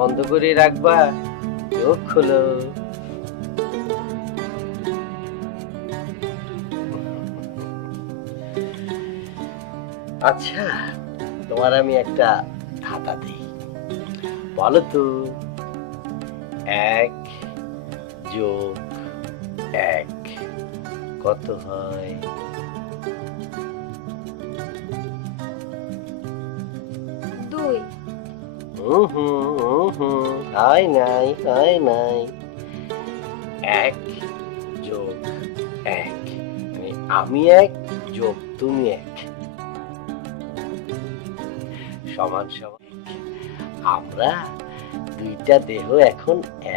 বন্ধ করে রাখবা, চোখ খোলো। আচ্ছা, তোমার আমি একটা ধাঁধা দিই, বলো তো 1+1 কত হয়? 2। হয় নাই, হয় নাই। 1+1 মানে আমি 1 যোগ তুমি 1 সমান সমান। আমরা দুইটা দেহ এখন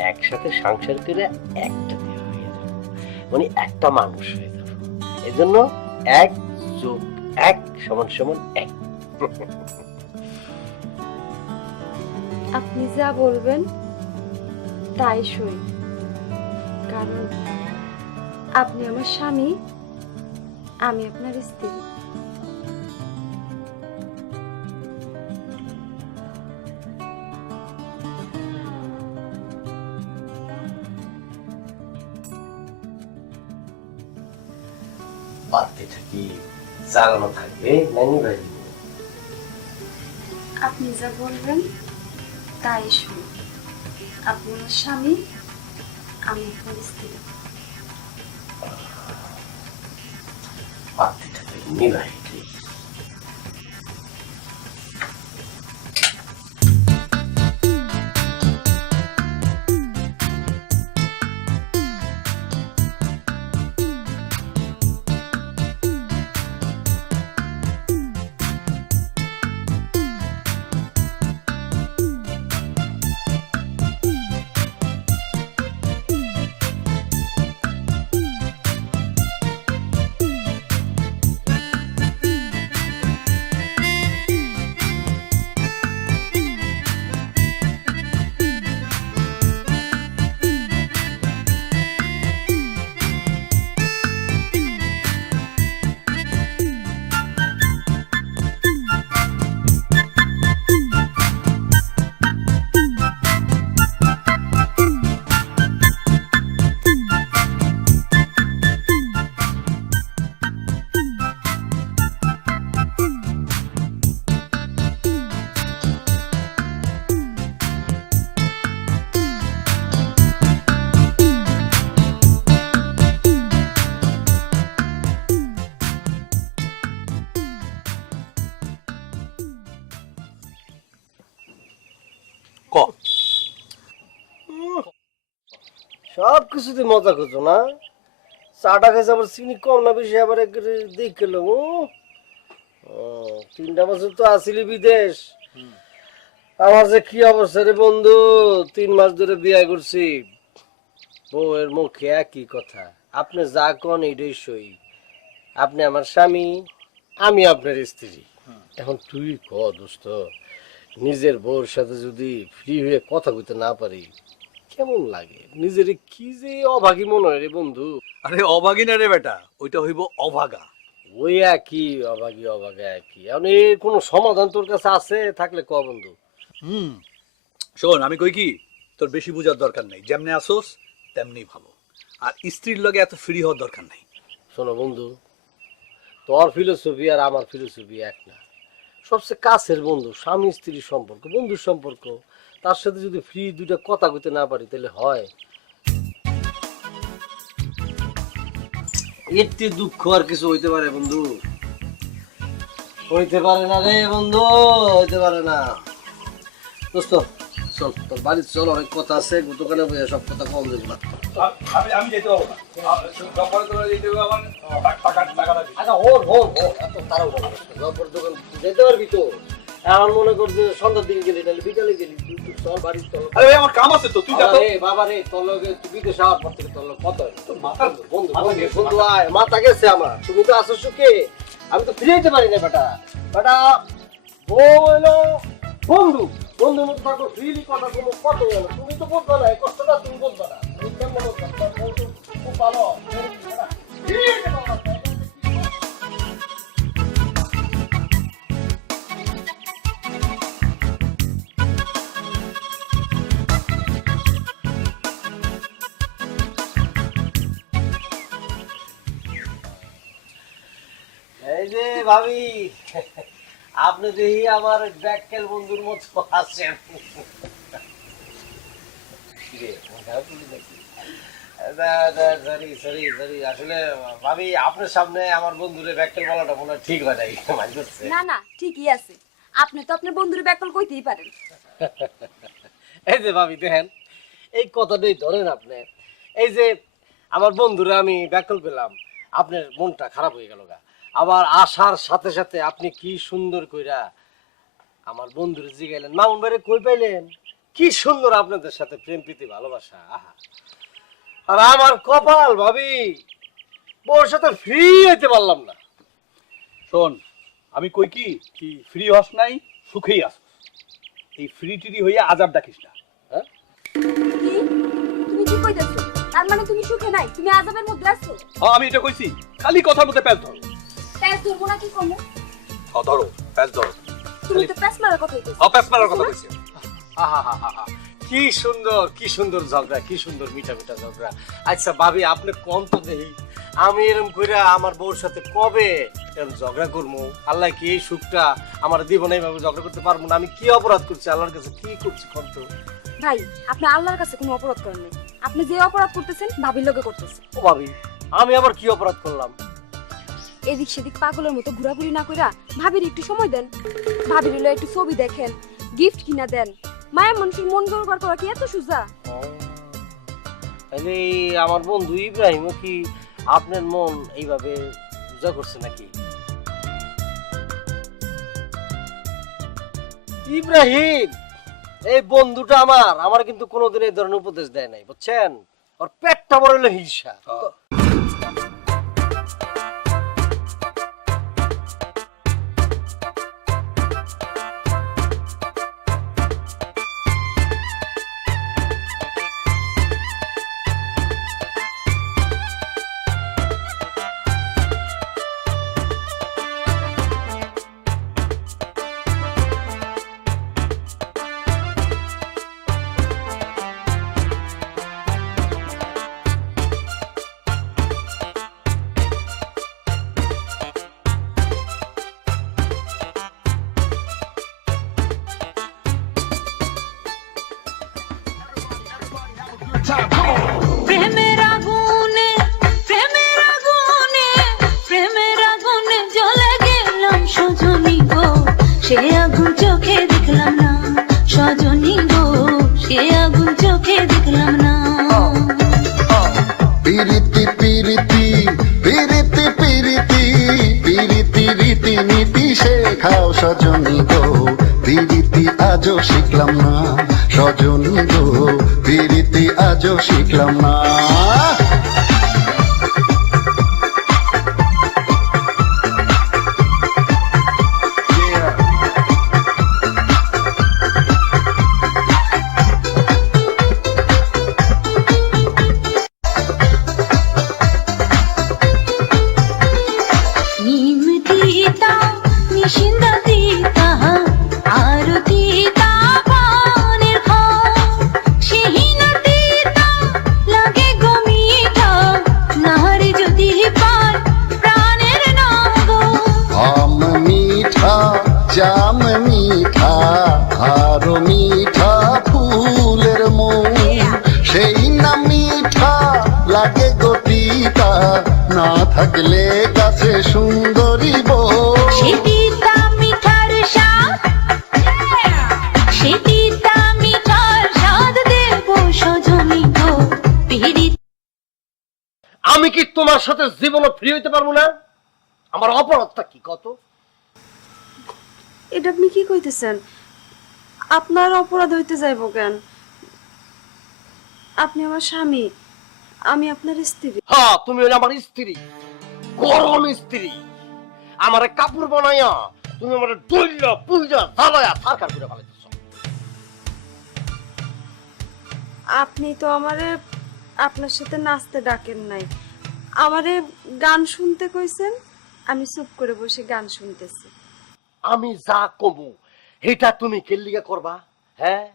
একসাথে সংসার করে একটা দেহ হয়ে যাব, মানে একটা মানুষ হয়ে যাব। এজন্য 1+1 সমান সমান 1। আপনি যা বলবেন তাই সই, কারণ আপনি আমার স্বামী, আমি আপনার স্ত্রী। বাড়তিটা কি চালানো থাকবে নানি ভাই? আপনি যা বলবেন তাই সই, আপনি আমার স্বামী, আমি আপনার স্ত্রী। বাড়তিটা তো নিভাই। সব কিছুতে মজা করছো না? চাটা খাইছে আবার চিনি কম না বেশি আবার দেখে লো। 3টা বছর তো আসিলি বিদেশ, আমার যে কি অবস্থা রে বন্ধু। 3 মাস ধরে বিয়ে করছি, বউয়ের মুখে একই কথা, আপনি যা কন এটাই সই। আপনি আমার স্বামী, আমি আপনার স্ত্রী। এখন তুই ক দোস্ত, নিজের বউর সাথে যদি ফ্রি হয়ে কথা কইতে না পারি কেমন লাগে? নিজের কি যে অভাগী মনে হয় রে বন্ধু। আরে অভাগী না রে বেটা, ওইটা হইব অভাগা। ওই একই অভাগী, অভাগা একই। এখন এর কোনো সমাধান তোর কাছে আছে থাকলে ক বন্ধু। শোন, আমি কই কি, তোর বেশি বুঝার দরকার নাই, যেমনি আসোস তেমনি ভালো। আর স্ত্রীর লগে এত ফ্রি হওয়ার দরকার নাই। শোনো বন্ধু, তোর ফিলোসফি আর আমার ফিলোসফি এক না। সবচেয়ে কাছের বন্ধু, স্বামী স্ত্রীর সম্পর্ক, বন্ধুর সম্পর্ক, তার সাথে যদি ফ্রি দুইটা কথা কইতে না পারি তাহলে হয়? এতে দুঃখ আর কিছু হইতে পারে বন্ধু? হইতে পারে না রে বন্ধু, হইতে পারে না। দোস্ত চল, তোর বাড়ি চল, অনেক কথা আছে, দোকানে বসে সব কথা কম দেবো না। আমি যেতে পারবো না। আচ্ছা হোর হোর হোর, এত তাড়াহুড়ো জব্বর দোকান যেতে পারবি তো? এখন মনে কর যে সন্ধ্যার দিকে গেলি, তাহলে বিকালে গেলি, তুই চল বাড়ি চল। আরে ভাই, আমার কাম আছে তো, তুই যা তো। রে বাবা রে, তোর লগে তুই বিদেশ আওয়ার পর থেকে তোর লগে কত তোর মাথা বন্ধু বন্ধু আয়, মাথা গেছে আমার। তুমি তো আসো সুখে, আমি তো ফিরে যেতে পারি না বেটা। বেটা বউ হলো বন্ধু, বন্ধুর মতো থাকো, ফ্রিলি কথা কোনো কত না। তুমি তো বলতো না, এই কষ্টটা তুমি বলতো না। তুমি কেমন বলতো? তোর বউ তো খুব ভালো বেটা। ফিরে যেতে পারো না। এই যে ভাবি, আপনি দেখি আমার ব্যাককেল বন্ধুর মতো আছেন। আসলে ভাবি আপনার সামনে আমার বন্ধুরে ব্যাককেল বলাটা মনে হয় ঠিক হয় নাই, মাঝে হচ্ছে। না না, ঠিকই আছে। আপনি তো আপনার বন্ধুর ব্যাকল কইতেই পারেন। এই যে ভাবি দেখেন, এই কথাটাই ধরেন আপনি। এই যে আমার বন্ধুরা আমি ব্যাকল পেলাম, আপনার মনটা খারাপ হয়ে গেল গা। আবার আসার সাথে সাথে আপনি কি সুন্দর কইরা আমার বন্ধুরে জিগাইলেন, মামুন ভাইরে কই পাইলেন, কি সুন্দর আপনাদের সাথে প্রেম প্রীতি ভালোবাসা। আহা, আর আমার কপাল ভাবি, বউর সাথে ফ্রি হইতে পারলাম না। শোন, আমি কই কি কি ফ্রি হস নাই, সুখেই আস। এই ফ্রি টিরি হইয়া আজাব ডাকিস না। হ্যাঁ, কি তুমি কি কইতাছো? তার মানে তুমি সুখে নাই, তুমি আযাবের মধ্যে আছো? হ্যাঁ, আমি এটা কইছি। খালি কথার মধ্যে প্যাচ ধরো। প্যাস ধরবো না কি কমু? হ্যাঁ, ধরো, প্যাচ ধরো। তুমি তো প্যাস মারার কথা কইতেছো। হ্যাঁ, প্যাচ মারার কথা কইছি। আহা হা হা হা, কি সুন্দর, কি সুন্দর ঝগড়া, কি সুন্দর মিঠা মিঠা ঝগড়া। আচ্ছা ভাবি, আপনি কোন তো দেখি আমি এরকম কইরা আমার বউর সাথে কবে এরকম ঝগড়া করবো? আল্লাহ কি এই সুখটা আমার জীবনে এইভাবে ঝগড়া করতে পারবো না? আমি কি অপরাধ করছি আল্লাহর কাছে, কি করছি কোন তো? ভাই, আপনি আল্লাহর কাছে কোনো অপরাধ করেন নাই। আপনি যে অপরাধ করতেছেন ভাবির লগে করতেছেন। ও ভাবি, আমি আবার কি অপরাধ করলাম? এদিক সেদিক পাগলের মতো ঘোরাঘুরি না কইরা ভাবির একটু সময় দেন। ভাবির হলো একটু ছবি দেখেন, গিফট কিনা দেন। মায়ের মানুষের মন জোগাড় করা কি এত সোজা? তাহলে আমার বন্ধু ইব্রাহিম কি আপনার মন এইভাবে বুঝা করছে নাকি? ইব্রাহিম, এই বন্ধুটা আমার কিন্তু কোনোদিন এই ধরনের উপদেশ দেয় নাই, বুঝছেন? ওর পেটটা বড় হলো হিংসা। প্রেমের আগুনে প্রেমের আগুনে প্রেমের আগুনে জ্বলে গেলাম সজনী গো, সে আগুন চোখে দেখলাম না। সজনী গো, সে আগুন চোখে দেখলাম না। পিরিতি পিরিতি পিরিতি পিরিতি পিরিতি রীতি নীতি শেখাও সজনী গো, পিরিতি আজও শিখলাম না। সজনী গো, পিরিতি আজও শিখলাম না। নিম দিতা নিশিন্দ দিতা আরতি তা পানের খাও, সিহিনা দিতা লাগে গো মিঠা, নারী যদি পায় প্রাণের নাগো। আম মিঠা জাম মিঠা আরো মিঠা ফুলের মন, সেই না মিঠা লাগে গতিতা, না থাকলে গাছে সুন্দরী বউ। সেদিতা মিঠার স্বাদ, সেদিতা মিঠার স্বাদ দেব সজনী গো, পিরিতি আমি কি তোমার সাথে জীবনে ফ্রি হইতে পারবো না? আমার অপরাধটা কি কত? এটা আপনি কি কইতেছেন? আপনার অপরাধ হইতে যাইব কেন? আপনি আমার স্বামী, আমি আপনার স্ত্রী। হ্যাঁ, তুমি হলে আমার স্ত্রী, গরম স্ত্রী। আমারে কাপড় বানাইয়া তুমি আমার দইলা পুইলা জ্বালায়া সরকার করে ফেলাইতেছ। আপনি তো আমারে আপনার সাথে নাচতে ডাকেন নাই, আমারে গান শুনতে কইছেন। আমি চুপ করে বসে গান শুনতেছি। আমি যা কমু এটা তুমি কেল্লিগা করবা? হ্যাঁ,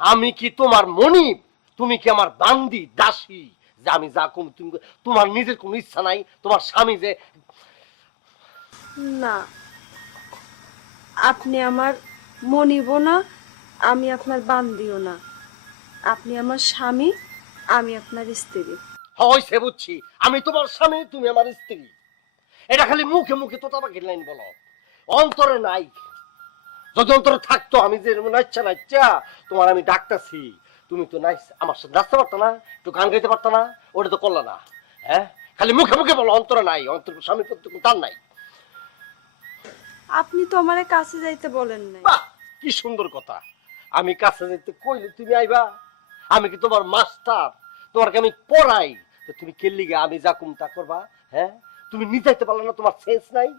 আমি কি তোমার মনিব? তুমি কি আমার বান্দি দাসী যে আমি যা কমু তুমি? তোমার নিজের কোনো ইচ্ছা নাই? তোমার স্বামী যে না, আপনি আমার মনিব না, আমি আপনার বান্দিও না। আপনি আমার স্বামী, আমি আপনার স্ত্রী। হইছে বুঝছি, আমি তোমার স্বামী, তুমি আমার স্ত্রী। এটা খালি মুখে মুখে তো তোমাকে লাইন বলো, অন্তরে নাই। যদি অন্তরে থাকতো, আমি যে নাচা নাচা তোমার আমি ডাকতেছি, তুমি তো নাচ আমার সাথে নাচতে পারতো না, একটু গান গাইতে পারতো না, ওটা তো করলো না। হ্যাঁ, খালি মুখে মুখে বলো, অন্তরে নাই, অন্তর স্বামীর প্রতি কোনো টান নাই। আপনি তো আমারে কাছে যাইতে বলেন নাই। বাহ, কি সুন্দর কথা। আমি কাছে যেতে কইলে তুমি আইবা? আমি কি তোমার মাস্টার? তোমাকে আমি পড়াই, তো তুমি কেলিগে আমি যা কুম তা করবা? হ্যাঁ, তুমি নিতে পারলে না, তোমার সেন্স নাই।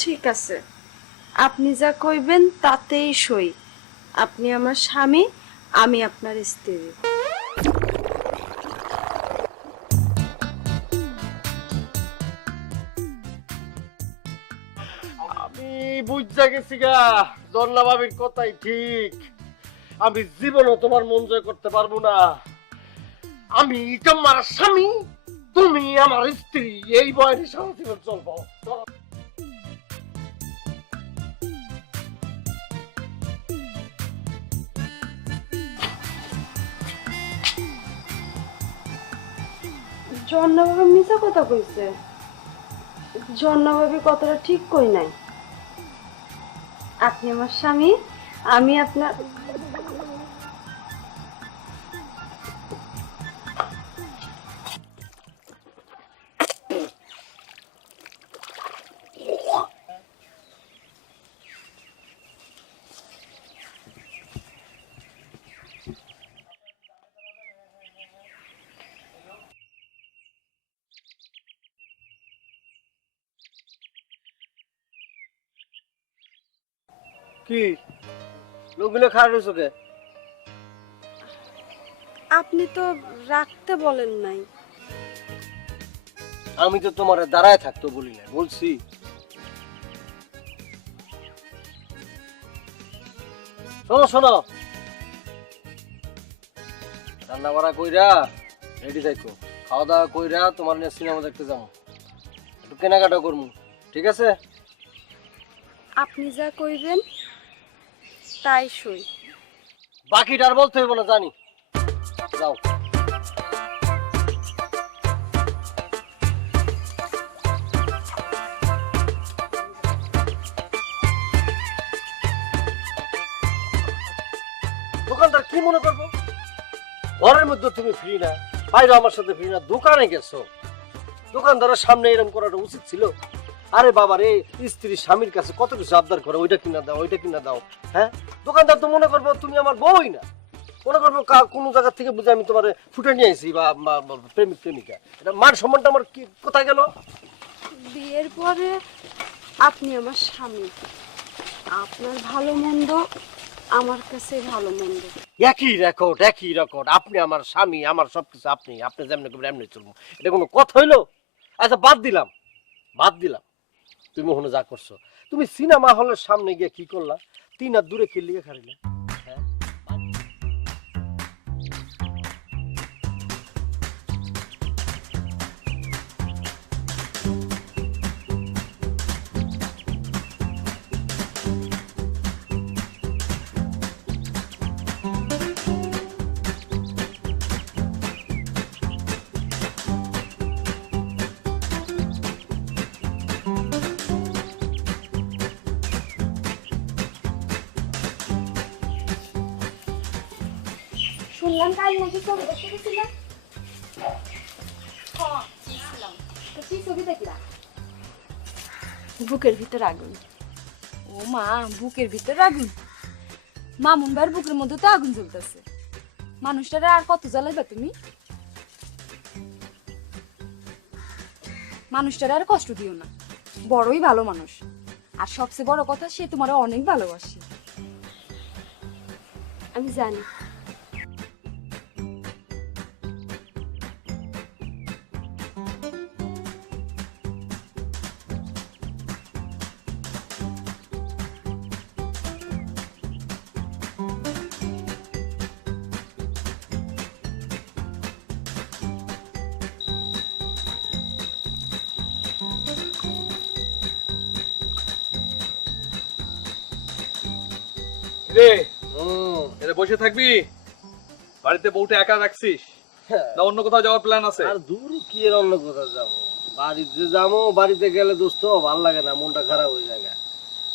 ঠিক আছে, আপনি যা কইবেন তাতেই সই। আপনি আমার স্বামী, আমি আপনার স্ত্রী। আমি বুঝা গেছি গা, জন্না ভাবির কথাই ঠিক। আমি জীবনও তোমার মন জয় করতে পারবো না। আমি তোমার স্বামী, তুমি আমার স্ত্রী, এই বয়সে সারা জীবন চলবো। জন্নাভাবে মিছা কথা কইছে। জন্নাভাবে কথাটা ঠিক কই নাই। আপনি আমার স্বামী, আমি আপনার। কি লোকগুলো খারাপ হয়েছে কে? আপনি তো রাখতে বলেন নাই। আমি তো তোমার দাঁড়ায় থাকতো বলি না, বলছি। শোনো শোনো, রান্না বাড়া কইরা রেডি থাকো, খাওয়া দাওয়া কইরা তোমার নিয়ে সিনেমা দেখতে যাবো, একটু কেনাকাটা করবো, ঠিক আছে? আপনি যা কইবেন তাই সই। বাকিটা আর বলতে হইব না, জানি। যাও। দোকানদার কি মনে করবো? ঘরের মধ্যে তুমি ফ্রি না, বাইরে আমার সাথে ফ্রি না, দোকানে গেছো। দোকানদারের সামনে এরকম করাটা উচিত ছিল? আরে বাবা রে, স্ত্রী স্বামীর কাছে কত কিছু আবদার করে, ওইটা কিনা দাও, ওইটা কিনা দাও। হ্যাঁ, দোকানদার তো মনে করবো তুমি আমার বউই না, মনে করবো কোনো জায়গা থেকে বুঝে আমি তোমার ফুটে নিয়ে আসি, বা প্রেমিক প্রেমিকা। এটা মান সম্মানটা আমার কি কোথায় গেল? বিয়ের পরে আপনি আমার স্বামী, আপনার ভালো মন্দ আমার কাছে ভালো মন্দ। একই রেকর্ড, একই রেকর্ড। আপনি আমার স্বামী, আমার সবকিছু আপনি, আপনি যেমনি করবেন এমনি চলবো, এটা কোনো কথা হইলো? আচ্ছা বাদ দিলাম, বাদ দিলাম। তুমি ওখানে যা করছো, তুমি সিনেমা হলের সামনে গিয়ে কি করলা? 3 হাত দূরে কি লিখে খারিলা? হ্যাঁ, শুনলাম কাল নাকি ছবি দেখতে গেছিলাম। তো কি ছবি দেখলা? বুকের ভিতর আগুন। ও মা, বুকের ভিতর আগুন? মামুন ভাইয়ের বুকের মধ্যে তো আগুন জ্বলতেছে। মানুষটারে আর কত জ্বালাইবা তুমি? মানুষটারে আর কষ্ট দিও না, বড়ই ভালো মানুষ। আর সবচেয়ে বড় কথা, সে তোমার অনেক ভালোবাসে। আমি জানি। রে হুম এরা বসে থাকবি? বাড়িতে বউটা একা রাখছিস না অন্য কোথাও যাওয়ার প্ল্যান আছে? আর দূর কি এর অন্য কোথাও যাবো? বাড়িতে যাবো, বাড়িতে গেলে দোস্ত ভাল লাগে না, মনটা খারাপ হয়ে যায়।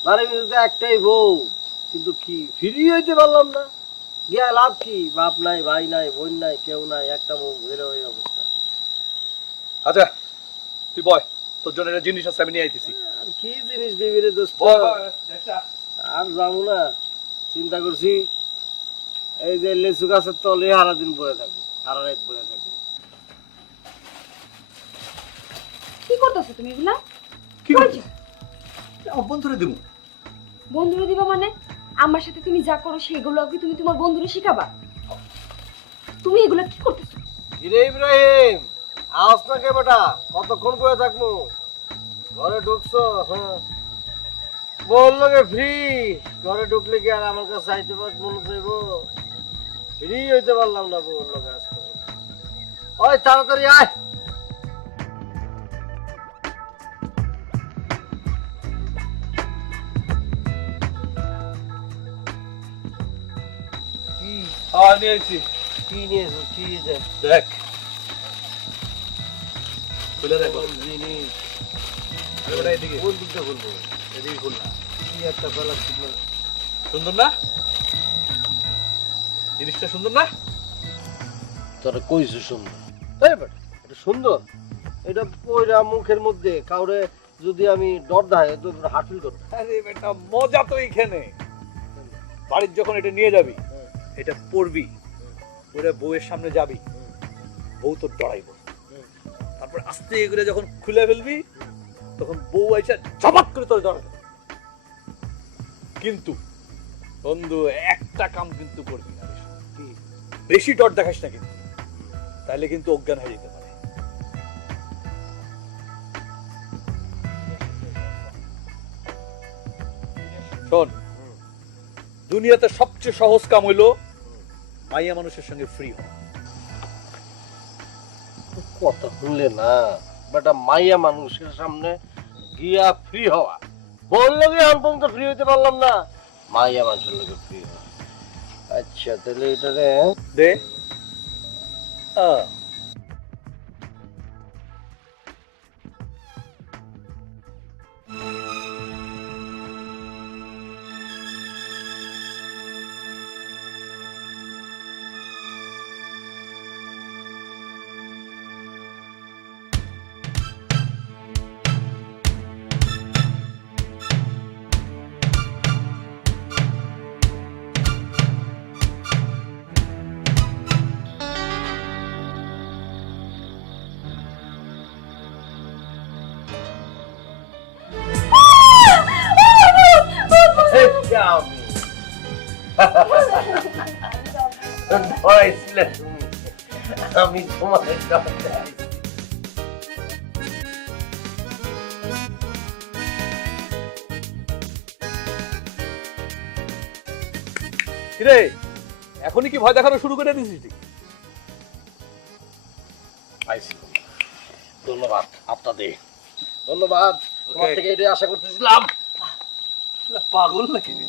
বাড়ির মধ্যে একটাই বউ, কিন্তু কি ফ্রি হইতে পারলাম না। গিয়া লাভ কি? বাপ নাই, ভাই নাই, বোন নাই, কেউ নাই, একটা বউ, এর ওই অবস্থা। আচ্ছা তুই বয়, তোর জন্য একটা জিনিস আছে আমি নিয়ে আইতেছি। আর কি জিনিস দিবি রে দোস্ত? আর যাবো না, চিন্তা করছি এই যে লেচু গাছের তলে সারাদিন বয়ে থাকবো, সারা রাত বয়ে থাকবো। কি করতেছো তুমি এগুলা? কি করছিস? আমার বন্ধুরে দিব। বন্ধুরে দিবা মানে? আমার সাথে তুমি যা করো সেগুলো কি তুমি তোমার বন্ধুরে শিখাবা? তুমি এগুলা কি করতেছো? কিরে ইব্রাহিম, আওয়াজ না কে বেটা? কতক্ষণ বয়ে থাকবো? ঘরে ঢুকছো? হ্যাঁ বললো গে ফ্রি। ঘরে ঢুকলে কি আর আমার কাছে চাইতে মনে চাইবো? ফ্রি হইতে পারলাম না বললো গে আজকে। ওই তাড়াতাড়ি আয়। কি নিয়ে আইছি। কি নিয়েছো? কি যে দেখ খুলে দেখ কোন জিনিস? ওটা এদিকে কোন দিকটা খুলবো? এদিকে খুল না। কি একটা ফেলা ছিল। সুন্দর না জিনিসটা? সুন্দর না? তোরা কইছো সুন্দর? এই বেটা এটা সুন্দর। এটা পয়রা মুখের মধ্যে কাউরে যদি আমি ডর দেয় তো হার্ট ফিল করব। আরে বেটা মজা তো এইখানে। বাড়ির যখন এটা নিয়ে যাবি, এটা পরবি, ওরে বউয়ের সামনে যাবি, বউ তোর ডরাইব। তারপর আস্তে এগুলো যখন খুলে ফেলবি, তখন বউ আইসা ঝপাত করে তোর ডরাবে। কিন্তু বন্ধু একটা কাম কিন্তু করবি না, বেশি ডর দেখাস না কিন্তু, তাহলে কিন্তু অজ্ঞান হয়ে যেতে পারে। শোন, দুনিয়াতে সবচেয়ে সহজ কাম হইলো মাইয়া মানুষের সঙ্গে ফ্রি হওয়া। কথা শুনলে না বেটা, মাইয়া মানুষের সামনে গিয়া ফ্রি হওয়া বললো কি? এখন পর্যন্ত ফ্রি হইতে পারলাম না, মাইয়া মানুষের লোকে ফ্রি হওয়া। আচ্ছা তাহলে এটা রে দে আমি তোমার কিরে এখনই কি ভয় দেখানো শুরু করে দিছিস? ধন্যবাদ আপনাদের, ধন্যবাদ। তোমার থেকে এটাই আশা করতেছিলাম। পাগল নাকি রে?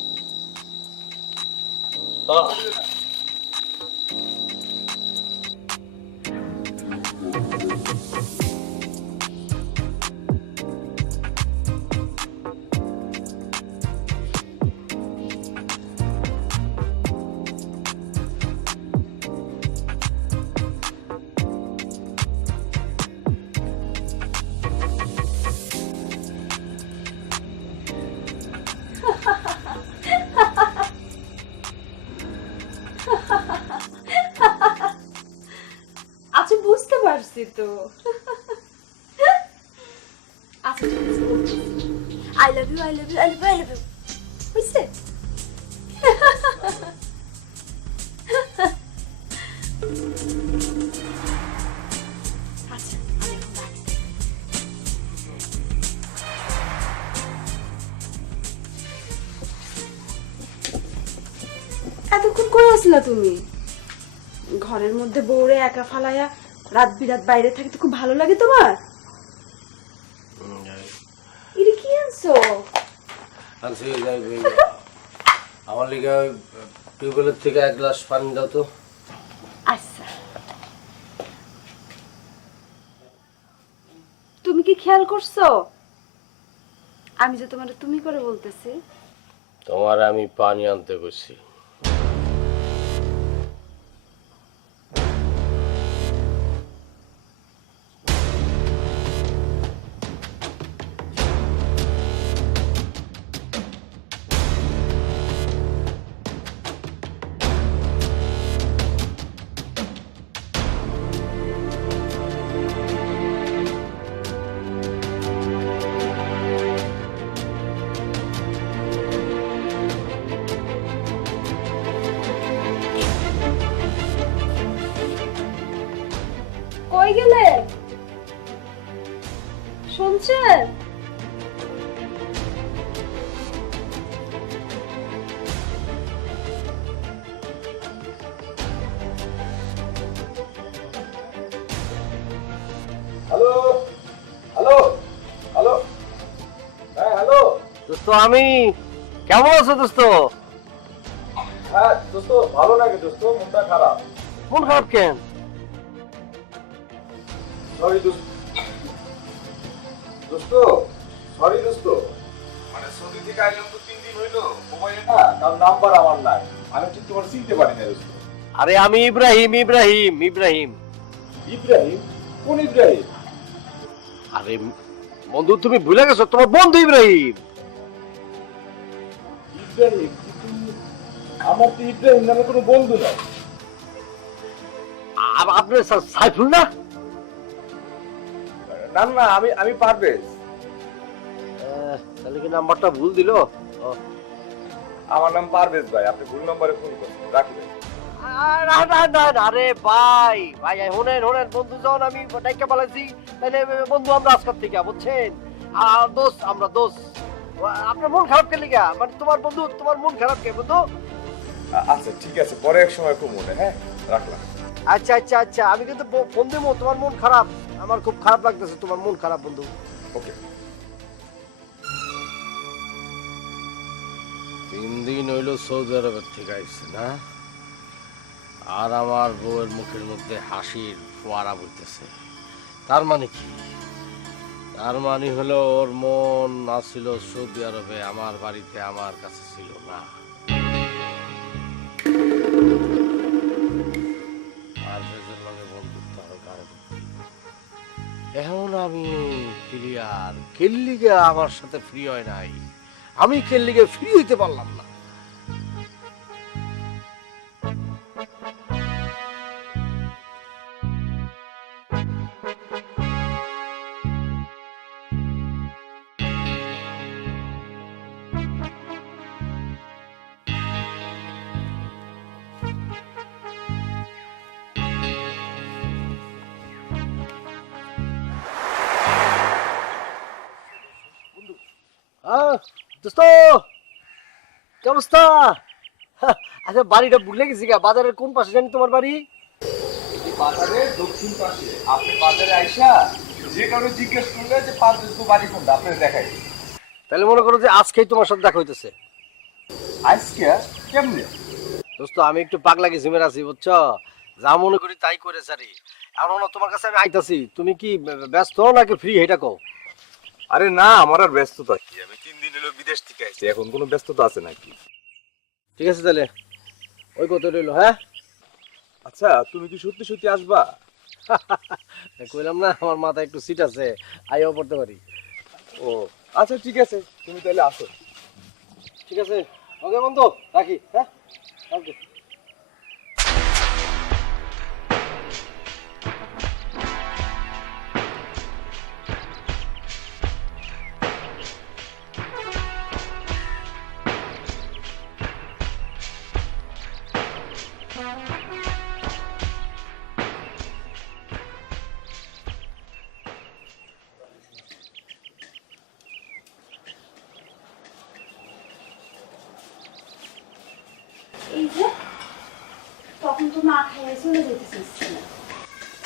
আচ্ছা বুঝতে পারছি তো। আচ্ছা I love you, I love you, I love you, I love you. বুঝছে? আচ্ছা আমি এখন রাখি। এতক্ষণ কই আসলা তুমি? ঘরের মধ্যে বউরে একা ফালাইয়া রাত বিরাত বাইরে থাকতে খুব ভালো লাগে তোমার? এটা কি আনছো? আমার লিগে টিউবওয়েলের থেকে এক গ্লাস পানি দাও তো। আচ্ছা, তুমি কি খেয়াল করছো আমি যে তোমার তুমি করে বলতেছি? তোমার আমি পানি আনতে গেছি। কই গেলে শুনছেন? হ্যালো হ্যালো হ্যালো, হ্যাঁ হ্যালো। দোস্ত আমি, কেমন আছো দোস্ত? হ্যাঁ দোস্ত, ভালো লাগে দোস্ত, মনটা খারাপ। মন খারাপ কেন? সরি দোস্ত, সরি দোস্ত, মানে সৌদি থেকে আইলাম তো 3 দিন হইলো, মোবাইলে না কারণ নাম্বার আমার নাই, আমি ঠিক তোমার চিনতে পারি না দোস্ত। আরে আমি ইব্রাহিম ইব্রাহিম ইব্রাহিম। ইব্রাহিম? কোন ইব্রাহিম? আরে বন্ধু, তুমি ভুলে গেছো, তোমার বন্ধু ইব্রাহিম। ইব্রাহিম? কিন্তু আমার তো ইব্রাহিম নামে কোনো বন্ধু নাই। আপনার সাইফুল না? না না, আমি পারভেজ। তাহলে কি নাম্বারটা ভুল দিল? আমার নাম পারভেজ ভাই, আপনি ভুল নম্বরে ফোন করছেন, রাখি ভাই। আরে ভাই ভাই, হোনেন বন্ধু, যখন আমি ডাইকা পালাইছি তাহলে বন্ধু আমরা আজকাল থেকে, বুঝছেন? আর দোস্ত, আমরা দোস্ত। আপনার মন খারাপ কে লিগা? মানে তোমার বন্ধু, তোমার মন খারাপ কে বন্ধু? আচ্ছা ঠিক আছে, পরে এক সময় খুব মনে, হ্যাঁ রাখলাম। আচ্ছা আচ্ছা আচ্ছা, আমি কিন্তু ফোন দেবো। তোমার মন খারাপ, আমার খুব খারাপ লাগতেছে, তোমার মন খারাপ বন্ধু। ওকে। 3 দিন হইলো সৌদি আরবের থেকে আইছে না, আর আমার বউয়ের মুখের মধ্যে হাসির ফোয়ারা বইতেছে। তার মানে কি? তার মানে হলো ওর মন না ছিল সৌদি আরবে, আমার বাড়িতে, আমার কাছে ছিল না। আর বেজের লগে বন্ধুত্ব আরো গাঢ়। এখন আমি ক্লিয়ার, কেল্লিগে আমার সাথে ফ্রি হয় নাই, আমি কেল্লিগে ফ্রি হইতে পারলাম না। দোস্ত, কি অবস্থা? আচ্ছা, বাড়িটা ভুলে গেছি গা, বাজারের কোন পাশে জানি তোমার বাড়ি? বাজারের দক্ষিণ পাশে। আপনি বাজারে আইসা যে কারণে জিজ্ঞেস করলে যে পারভেজ তো বাড়ি কোনটা, আপনি দেখাই। তাহলে মনে করো যে আজকেই তোমার সাথে দেখা হইতেছে। আজকে কেমনে? দোস্ত, আমি একটু পাগলা কিসিমের আছি, বুঝছো? যা মনে করি তাই করে সারি। এখন তোমার কাছে আমি আইতাছি, তুমি কি ব্যস্ত নাকি ফ্রি, এটা কও। আরে না, আমার আর ব্যস্ততা কি, আমি 3 দিন হলো বিদেশ থেকে আইছি, এখন কোনো ব্যস্ততা আছে নাকি? ঠিক আছে তাহলে, ওই কত রইলো, হ্যাঁ? আচ্ছা, তুমি কি সত্যি সত্যি আসবা? কইলাম না, আমার মাথায় একটু সিট আছে, আইও পড়তে পারি। ও আচ্ছা ঠিক আছে, তুমি তাহলে আসো। ঠিক আছে, ওকে বন্ধু, রাখি, হ্যাঁ? ওকে। এই যে তখন তো না খেয়ে চলে যেতেছিস,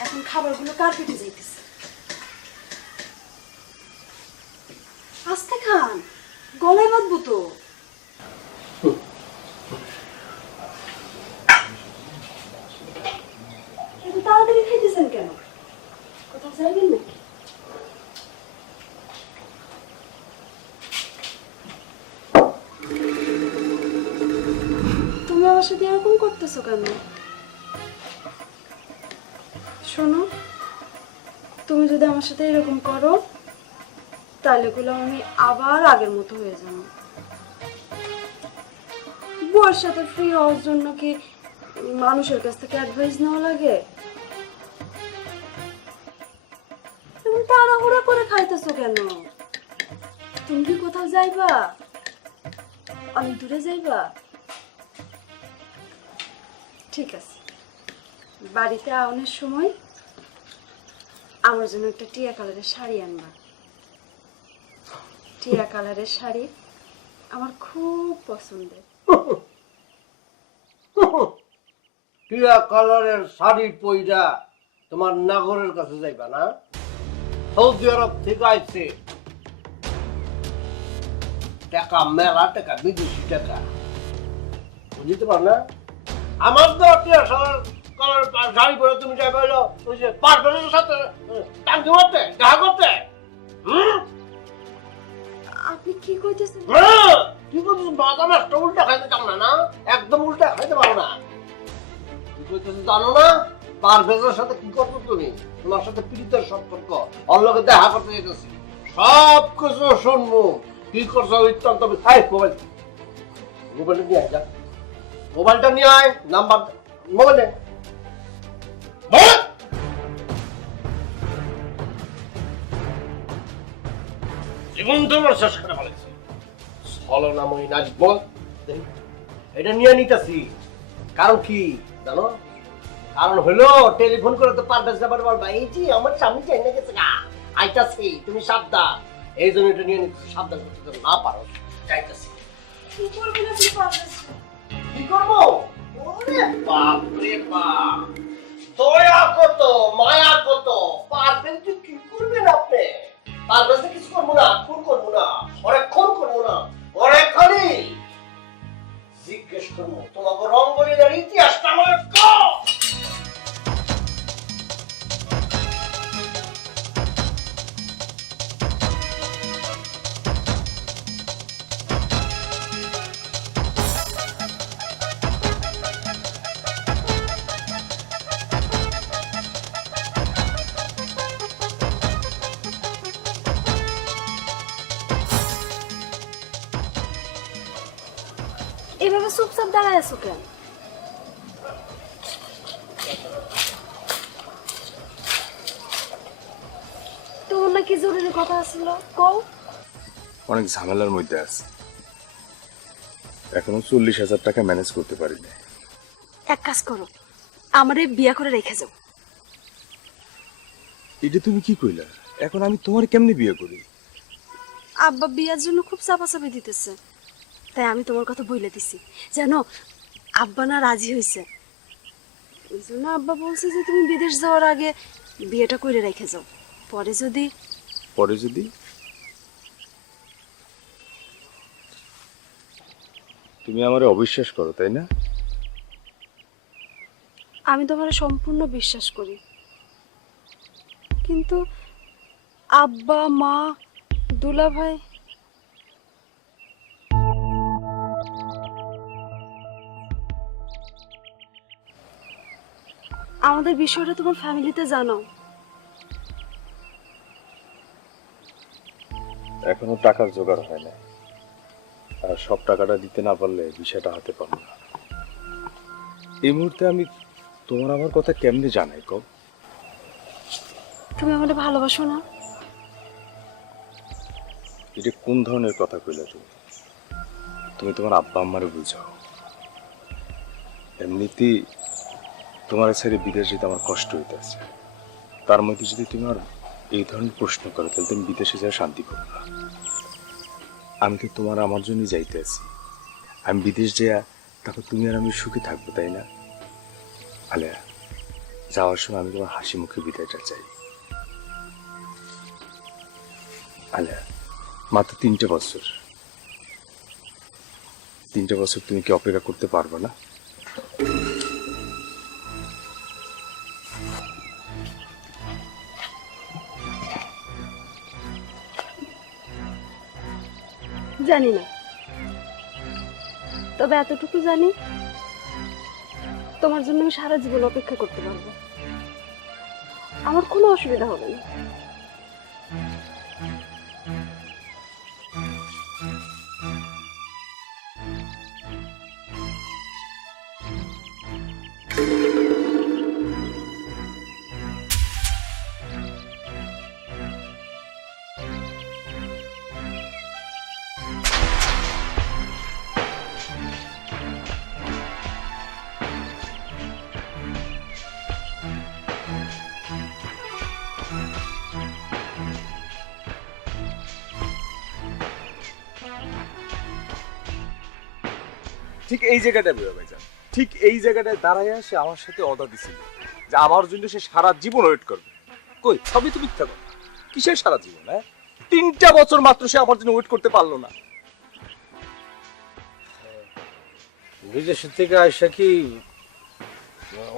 এখন খাবারগুলো কার পেটে যাইতেছে? আস্তে খান, গলায় বাঁধবো তো। যাবেন নাকি? তুমি আমার সাথে এরকম করতেছো কেন? শোনো, তুমি যদি আমার সাথে এরকম করো তাহলে গুলো আমি আবার আগের মতো হয়ে যাবো। বউয়ের সাথে ফ্রি হওয়ার জন্য কি মানুষের কাছ থেকে অ্যাডভাইস নেওয়া লাগে? তুমি তাড়াহুড়া করে খাইতেছো কেন? তুমি কি কোথাও যাইবা? অনেক দূরে যাইবা? ঠিক আছে, বাড়িতে আওয়ানোর সময় আমার জন্য একটা টিয়া কালারের শাড়ি আনবা। টিয়া কালারের শাড়ি আমার খুব পছন্দের। টিয়া কালারের শাড়ি পইরা তোমার নাগরের কাছে যাইবা না? সৌদি আরব থেকে আইছে টাকা, মেলা টাকা, বিদেশি টাকা, বুঝতে পার না? আমার তো টিয়া কালার শাড়ি পরে তুমি যাইবা হলো ওই যে পার্টনারের সাথে টাঙ্কি মারতে, দেখা করতে। আপনি কি কইতেছেন? কি করছিস? বাদাম একটা উল্টা খাইতে চাও না? না, একদম উল্টা খাইতে পারো না। কি কইতেছিস জানো না? পারভেজের সাথে কি করছো তুমি? তোমার সাথে প্রীতের সম্পর্ক, ওর লগে দেখা করতে যেতেছি, সব কিছু শুনবো। কি করছো ইত্যান্ত? মোবাইলটা নিয়ে আয়, যা মোবাইলটা নিয়ে আয়, নাম্বার মোবাইলে। জীবন তোমার শেষ করে ফেলেছি। ছলনাময়ী নাচ বল, এটা নিয়ে নিতেছি। কারণ কি জানো? কারণ হলো টেলিফোন করে তো পারভেজ ব্যাপারে বলবা এই যে আমার স্বামী চাই না গেছে গা, আইতাছি, তুমি সাবধান। এই জন্য এটা নিয়ে নিতেছি, সাবধান করতে তো না পারো, যাইতাছি। কি করবেন আপনি পারভেজ? কি করবো? ওরে বাপ রে বাপ, দয়া কত, মায়া কত! পারভেজ তুই কি করবেন? আপনি পারভেজ কিছু করবো না, খুন করবো না, ওরে খুন করবো না, ওরে খালি জিজ্ঞেস করবো তোমাকে রঙ্গলীলার ইতিহাসটা আমাকে কও। এভাবে চুপচাপ দাঁড়ায় আছো কেন? তোমার নাকি জরুরি কথা ছিল, কও। অনেক ঝামেলার মধ্যে আছে, এখনো 40,000 টাকা ম্যানেজ করতে পারিনি। এক কাজ করো, আমারে বিয়া করে রেখে যাও। এটা তুমি কি কইলা? এখন আমি তোমার কেমনে বিয়ে করি? আব্বা বিয়ার জন্য খুব চাপাচাপি দিতেছে, তাই আমি তোমার কথা বইলে দিছি। জানো, আব্বা না রাজি হয়েছে। ওই জন্য আব্বা বলছে যে তুমি বিদেশ যাওয়ার আগে বিয়েটা করে রেখে যাও, পরে যদি তুমি আমারে অবিশ্বাস করো, তাই না? আমি তোমার সম্পূর্ণ বিশ্বাস করি, কিন্তু আব্বা, মা, দুলা ভাই আমাদের বিষয়টা তোমার ফ্যামিলিতে জানাও। এখনো টাকার জোগাড় হয় না, আর সব টাকাটা দিতে না পারলে বিষয়টা হাতে পাবো না। এই মুহূর্তে আমি তোমার আমার কথা কেমনে জানাই কও? তুমি আমাকে ভালোবাসো না? এটা কোন ধরনের কথা কইলা তুমি? তুমি তোমার আব্বা আম্মারে বুঝাও। এমনিতেই তোমার ছেড়ে বিদেশ যেতে আমার কষ্ট হইতেছে, তার মধ্যে যদি তুমি আর এই ধরনের প্রশ্ন করো তাহলে তুমি বিদেশে যাওয়া শান্তি পাবো না। আমি তো তোমার আমার জন্যই যাইতে আছি। আমি বিদেশ যাইয়া তারপর তুমি আর আমি সুখে থাকবো, তাই না? আলেয়া, যাওয়ার সময় আমি তোমার হাসি মুখে বিদায়টা চাই। আলেয়া, মাত্র 3টে বছর, 3টে বছর তুমি কি অপেক্ষা করতে পারবে না? জানি না, তবে এতটুকু জানি তোমার জন্য আমি সারা জীবন অপেক্ষা করতে পারবো, আমার কোনো অসুবিধা হবে না। ঠিক এই জায়গাটায় বেরো ভাইজান, ঠিক এই জায়গাটায় দাঁড়ায় সে আমার সাথে অদা দিছিল যে আমার জন্য সে সারা জীবন ওয়েট করবে। কই, সবই তো মিথ্যা কথা। কিসের সারা জীবন? 3টা বছর মাত্র সে আমার জন্য ওয়েট করতে পারলো না। বিদেশ থেকে আইসা কি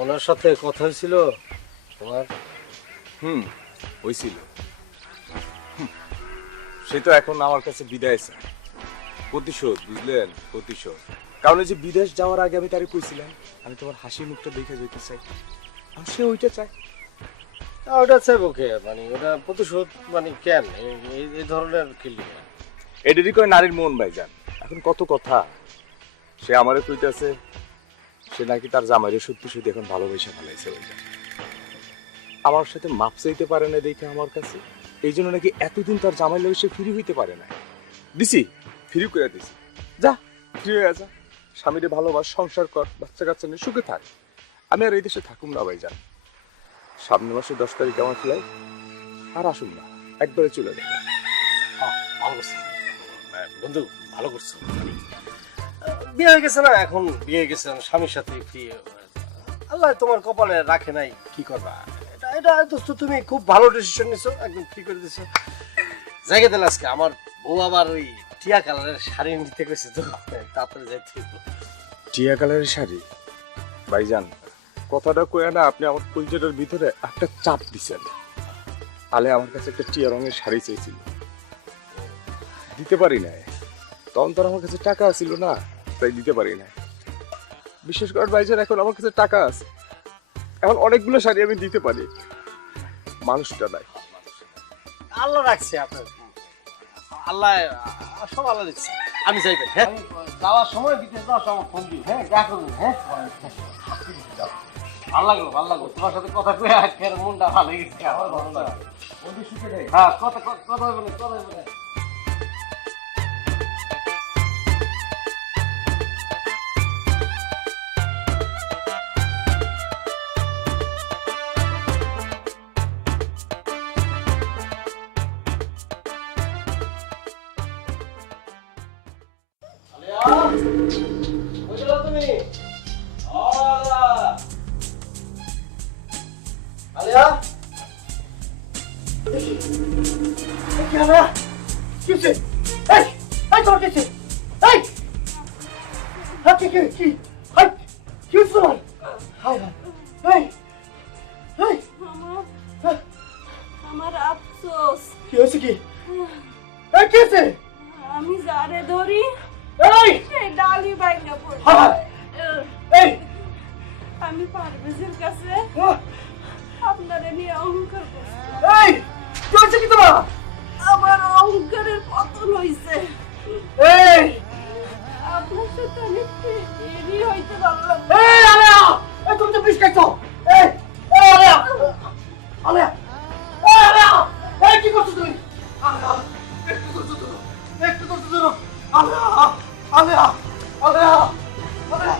ওনার সাথে কথা হয়েছিল তোমার? হইছিল। সে তো এখন আমার কাছে বিদায় চায়, প্রতিশোধ, বুঝলেন? প্রতিশোধ। কারণ এই যে বিদেশ যাওয়ার আগে আমি তারে কইছিলাম আমি তোমার হাসি মুখটা দেখে যেতে চাই, আর সে ওইটা চায়। ওটা চাইবো কে? মানে ওটা প্রতিশোধ মানে কেন এই ধরনের খেলি? এটারই কয় নারীর মন ভাইজান। এখন কত কথা, সে আমারে কইতাছে সে নাকি তার জামাইরে সত্যি সত্যি এখন ভালোবেসে ফেলাইছে ভাইজান। আমার সাথে মাপ চাইতে পারে না দেখে আমার কাছে, এই জন্য নাকি এতদিন তার জামাই লগে সে ফ্রি হইতে পারে না। দিছি, ফ্রি করে দিছি, যা ফ্রি হয়ে যা, স্বামীরে ভালোবাস, সংসার কর, বাচ্চা কাচ্চা নিয়ে সুখে থাক। আমি আর এই দেশে থাকুম না ভাইজান। সামনের মাসে 10 তারিখ আমার ফ্লাই, আর আসুন না, একবারে চলে যাবে। ভালো করছো বন্ধু, ভালো করছো। বিয়ে হয়ে গেছে না, এখন বিয়ে হয়ে গেছে স্বামীর সাথে ফ্রি। আল্লাহ তোমার কপালে রাখে নাই, কি করবা? এটা এটা দোস্ত তুমি খুব ভালো ডিসিশন নিছো, একদম ঠিক করে দিছো। জায়গা দিলে আজকে আমার বউ আবার ওই টিয়া কালারের শাড়ি নিতে গেছে, তো তারপরে যাইতে হইবো। টিয়া কালারের শাড়ি? ভাইজান কথাটা কয়ে না আপনি আমার কলজেটার ভিতরে একটা চাপ দিছেন। আলে আমার কাছে একটা টিয়া রঙের শাড়ি চাইছিল, দিতে পারি নাই। তখন তো আমার কাছে টাকা ছিল না, তাই দিতে পারি না। বিশেষ করে ভাইজান এখন আমার কাছে টাকা আছে, এখন অনেকগুলো শাড়ি আমি দিতে পারি, মানুষটা নাই। আল্লাহ রাখছে আপনার, আল্লাহ সব আল্লাহ দিচ্ছে। আমি যাইবেন, হ্যাঁ যাওয়ার সময় বিদেশ যাওয়ার সময় ফোন দিই, হ্যাঁ দেখা করবেন, হ্যাঁ ভালো লাগলো, ভালো লাগলো তোমার সাথে কথা কয়ে, আজকের মনটা ভালো গেছে আমার, ভালো লাগে। হ্যাঁ কথা কথা বলে কথা বলে। তুমি আলিয়া, কি হবে? কি হচ্ছে? এই এই তোর কি হচ্ছে? এই কি কি কি হাই কি হচ্ছে তোমার? হাই হাই এই এই আমার আফসোস, কি হচ্ছে? কি এই কি হচ্ছে? আমি যারে ধরি এই সেই ডালি বাইঙ্গা পড়ে। হাই এই আমি পারভেজের কাছে আপনারে নিয়ে অহংকার করছি। এই কি হচ্ছে কি তোমার? আমার অহংকারের পতন হইছে। এই আপনার সাথে আমি ফেরি হইতে পারলাম না। এই আলিয়া, এই তুমি তো বিষ খাইছো। এই এই আলিয়া, আলিয়া, এই আলিয়া, এই কি করছো তুমি? আলিয়া, একটু করছো তো, একটু করছো তো। আলিয়া, আলিয়া, আলিয়া, আলিয়া।